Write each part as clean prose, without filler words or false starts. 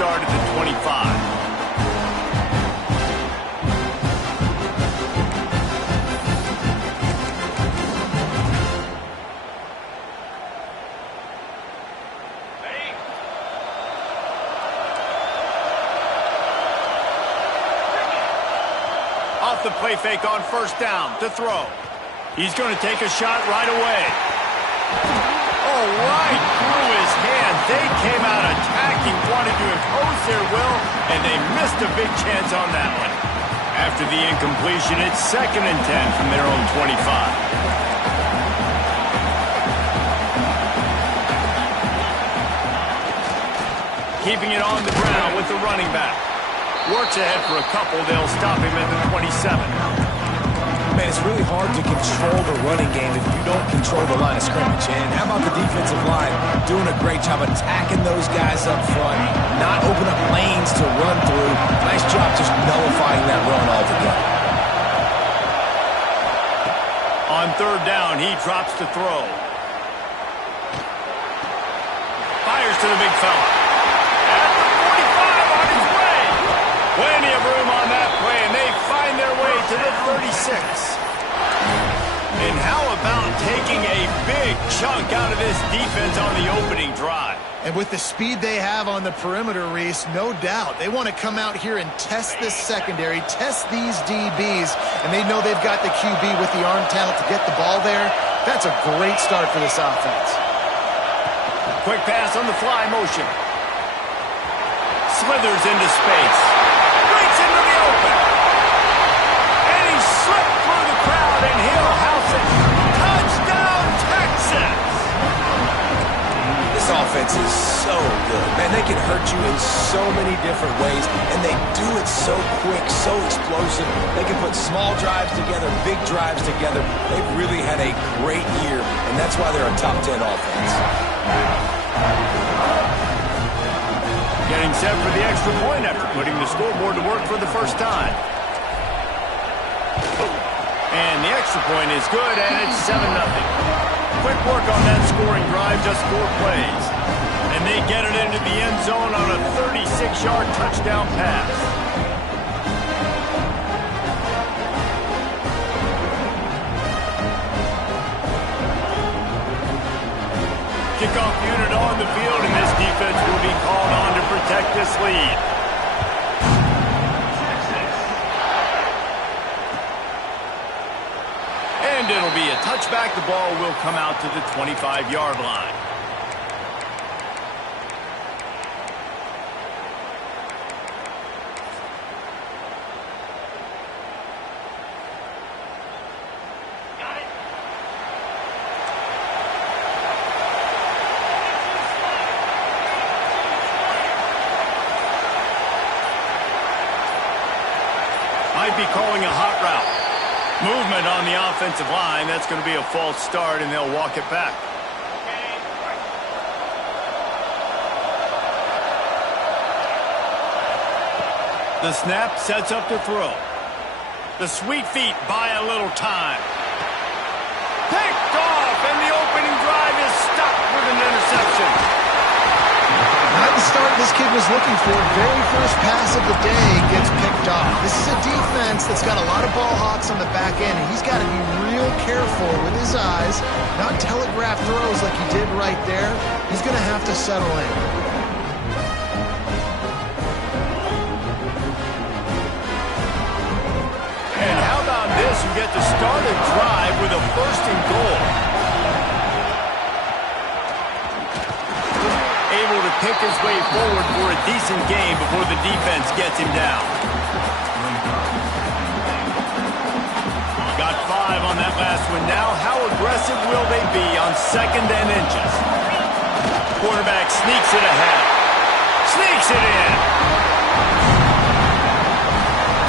start at the 25. Off the play fake on first down to throw. He's going to take a shot right away. Oh, right through his hand. They came out attacking, wanted to impose their will, and they missed a big chance on that one. After the incompletion, it's 2nd and 10 from their own 25. Keeping it on the ground with the running back. Works ahead for a couple. They'll stop him at the 27. Man, it's really hard to control the running game if you don't control the line of scrimmage. And how about the defensive line doing a great job attacking those guys up front, not open up lanes to run through. Nice job just nullifying that run altogether. On 3rd down, he drops to throw. Fires to the big fella. At the 45 on his way. Plenty of room on that play, and they find their way to the 36. And how about taking a big chunk out of this defense on the opening drive? And with the speed they have on the perimeter, Reese, no doubt, they want to come out here and test this secondary, test these DBs, and they know they've got the QB with the arm talent to get the ball there. That's a great start for this offense. Quick pass on the fly motion. Slithers into space. Breaks into the open. And he slipped through the crowd, and he'll house it. Touchdown, Texas! This offense is so good. Man, they can hurt you in so many different ways, and they do it so quick, so explosive. They can put small drives together, big drives together. They've really had a great year, and that's why they're a top 10 offense. Getting set for the extra point after putting the scoreboard to work for the first time. And the extra point is good, and it's 7-0. Quick work on that scoring drive, just 4 plays. And they get it into the end zone on a 36-yard touchdown pass. Kickoff unit on the field, and this defense will be called on to protect this lead. And it'll be a touchback. The ball will come out to the 25-yard line. Might be calling a hot route. Movement on the offensive line. That's going to be a false start, and they'll walk it back. The snap sets up to throw. The sweet feet buy a little time. Picked off, and the opening drive is stopped with an interception. Not the start this kid was looking for. Very first pass of the day gets picked off. This is a defense that's got a lot of ball hawks on the back end, and he's got to be real careful with his eyes, not telegraph throws like he did right there. He's going to have to settle in. And how about this? You get to start a drive with a 1st and goal. Able to pick his way forward for a decent game before the defense gets him down. Got 5 on that last one. Now, how aggressive will they be on 2nd and inches? Quarterback sneaks it ahead. Sneaks it in.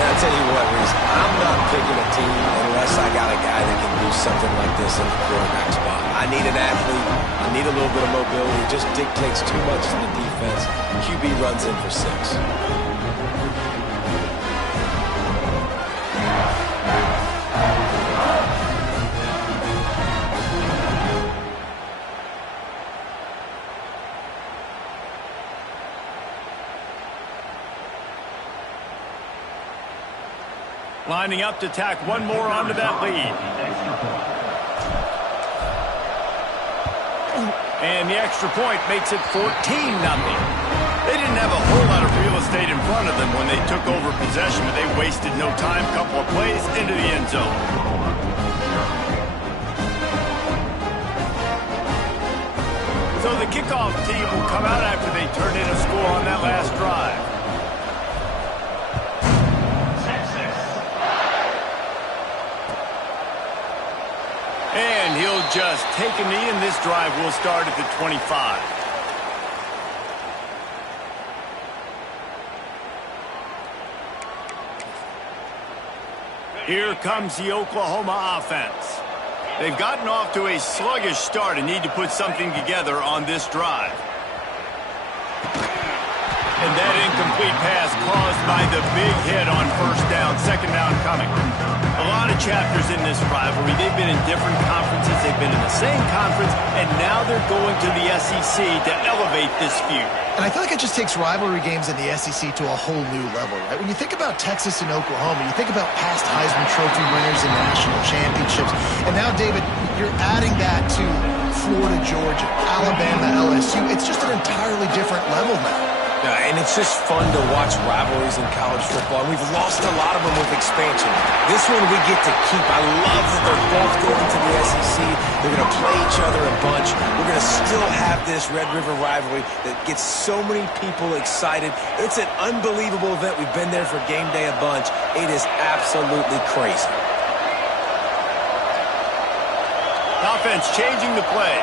And I tell you what, Reese, I'm not picking a team unless I got a guy that can do something like this in the quarterback spot. I need an athlete. I need a little bit of mobility. It just dictates too much to the defense. QB runs in for 6. Lining up to tack one more onto that lead. And the extra point makes it 14-0. They didn't have a whole lot of real estate in front of them when they took over possession, but they wasted no time. Couple of plays into the end zone. So the kickoff team will come out after they turn in a score on that last drive. And he'll just take a knee, and this drive will start at the 25. Here comes the Oklahoma offense. They've gotten off to a sluggish start and need to put something together on this drive. And that incomplete pass caused by the big hit on first down, second down coming. A lot of chapters in this rivalry. They've been in different conferences. They've been in the same conference, and now they're going to the SEC to elevate this feud. And I feel like it just takes rivalry games in the SEC to a whole new level, right? When you think about Texas and Oklahoma, you think about past Heisman Trophy winners and national championships. And now, David, you're adding that to Florida, Georgia, Alabama, LSU. It's just an entirely different level now. And it's just fun to watch rivalries in college football. And we've lost a lot of them with expansion. This one we get to keep. I love that they're both going to the SEC. They're going to play each other a bunch. We're going to still have this Red River rivalry that gets so many people excited. It's an unbelievable event. We've been there for game day a bunch. It is absolutely crazy. Offense changing the play.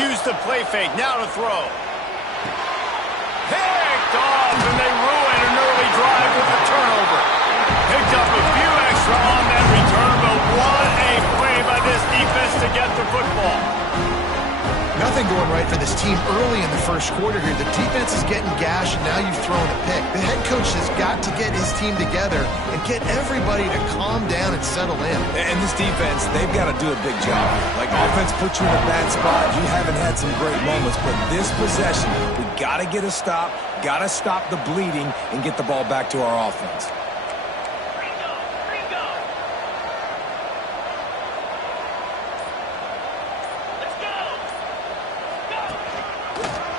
Use the play fake. Now to throw. Picked off, and they ruin an early drive with a turnover. Picked up a few extra on that return, but what a play by this defense to get the football. Nothing going right for this team early in the first quarter here. The defense is getting gashed, and now you've thrown a pick. The head coach has got to get his team together and get everybody to calm down and settle in. And this defense, they've got to do a big job here. Like, offense puts you in a bad spot. You haven't had some great moments, but this possession, we got to get a stop, got to stop the bleeding, and get the ball back to our offense.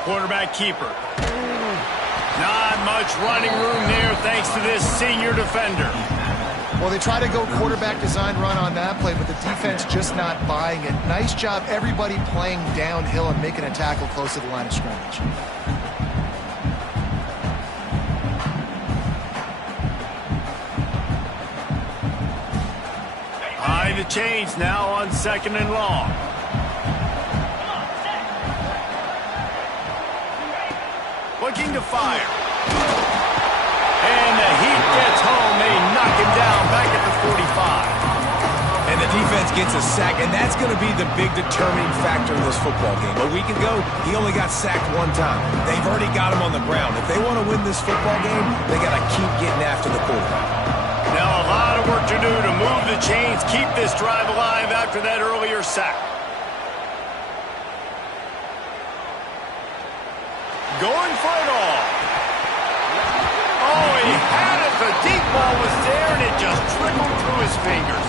Quarterback keeper. Not much running room there thanks to this senior defender. Well, they try to go quarterback design run on that play, but the defense just not buying it. Nice job, everybody playing downhill and making a tackle close to the line of scrimmage. High the chains now on second and long. Looking to fire. And the heat gets home. They knock him down back at the 45. And the defense gets a sack, and that's going to be the big determining factor in this football game. A week ago, he only got sacked one time. They've already got him on the ground. If they want to win this football game, they got to keep getting after the quarterback. Now a lot of work to do to move the chains, keep this drive alive after that earlier sack. Going for it all. Oh, he had it. The deep ball was there, and it just trickled through his fingers.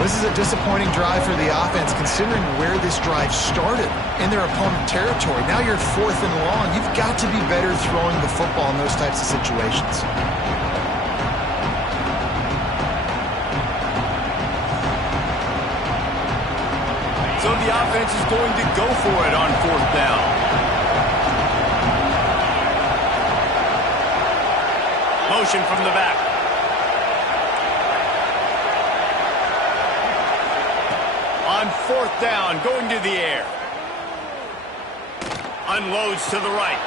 This is a disappointing drive for the offense, considering where this drive started in their opponent territory. Now you're fourth and long. You've got to be better throwing the football in those types of situations. So the offense is going to go for it on fourth down. Motion from the back. On fourth down, going to the air. Unloads to the right.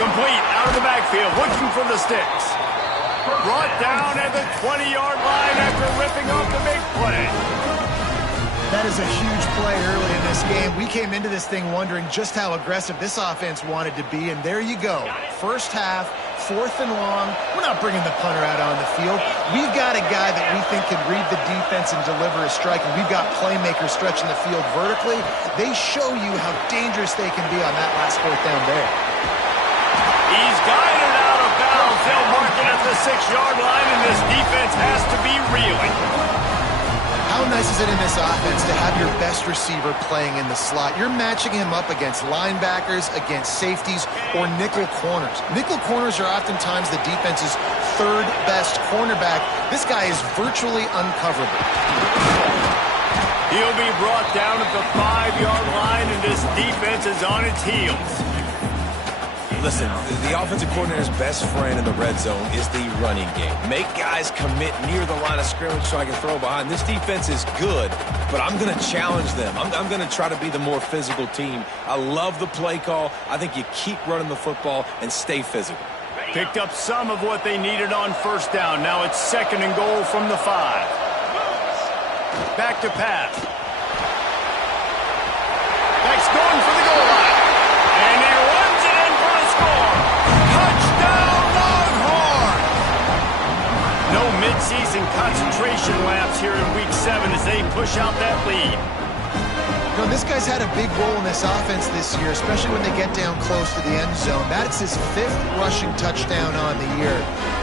Complete out of the backfield, looking for the sticks. Brought down at the 20-yard line after ripping off the big play. That is a huge play early in this game. We came into this thing wondering just how aggressive this offense wanted to be, and there you go. First half, fourth and long. We're not bringing the punter out on the field. We've got a guy that we think can read the defense and deliver a strike, and we've got playmakers stretching the field vertically. They show you how dangerous they can be on that last fourth down there. He's got it out of bounds. They'll mark it at the 46-yard line, and this defense has to be reeling. How nice is it in this offense to have your best receiver playing in the slot? You're matching him up against linebackers, against safeties, or nickel corners. Nickel corners are oftentimes the defense's third best cornerback. This guy is virtually uncoverable. He'll be brought down at the 5-yard line, and this defense is on its heels. Listen, the offensive coordinator's best friend in the red zone is the running game. Make guys commit near the line of scrimmage so I can throw behind. This defense is good, but I'm going to challenge them. I'm going to try to be the more physical team. I love the play call. I think you keep running the football and stay physical. Picked up some of what they needed on first down. Now it's 2nd and goal from the 5. Back to pass. That's going for the goal line. And he runs it in for a score. Touchdown, Longhorn! No midseason concentration laps here in Week 7 as they push out that lead. You know, this guy's had a big role in this offense this year, especially when they get down close to the end zone. That's his 5th rushing touchdown on the year.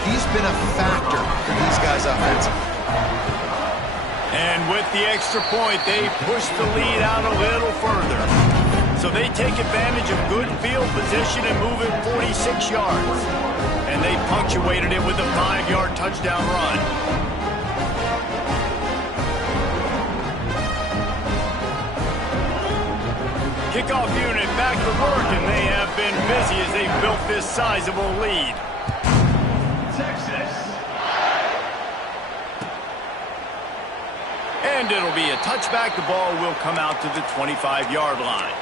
He's been a factor for these guys offensively. And with the extra point, they push the lead out a little further. So they take advantage of good field position and move it 46 yards. And they punctuated it with a 5-yard touchdown run. Kickoff unit back to work, and they have been busy as they built this sizable lead. Texas. And it'll be a touchback. The ball will come out to the 25-yard line.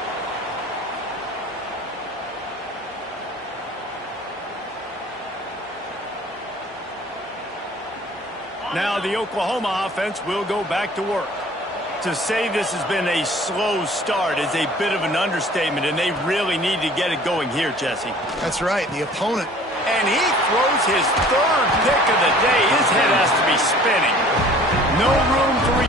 Now the Oklahoma offense will go back to work. To say this has been a slow start is a bit of an understatement, and they really need to get it going here, Jesse. That's right, the opponent. And he throws his 3rd pick of the day. His head has to be spinning. No room for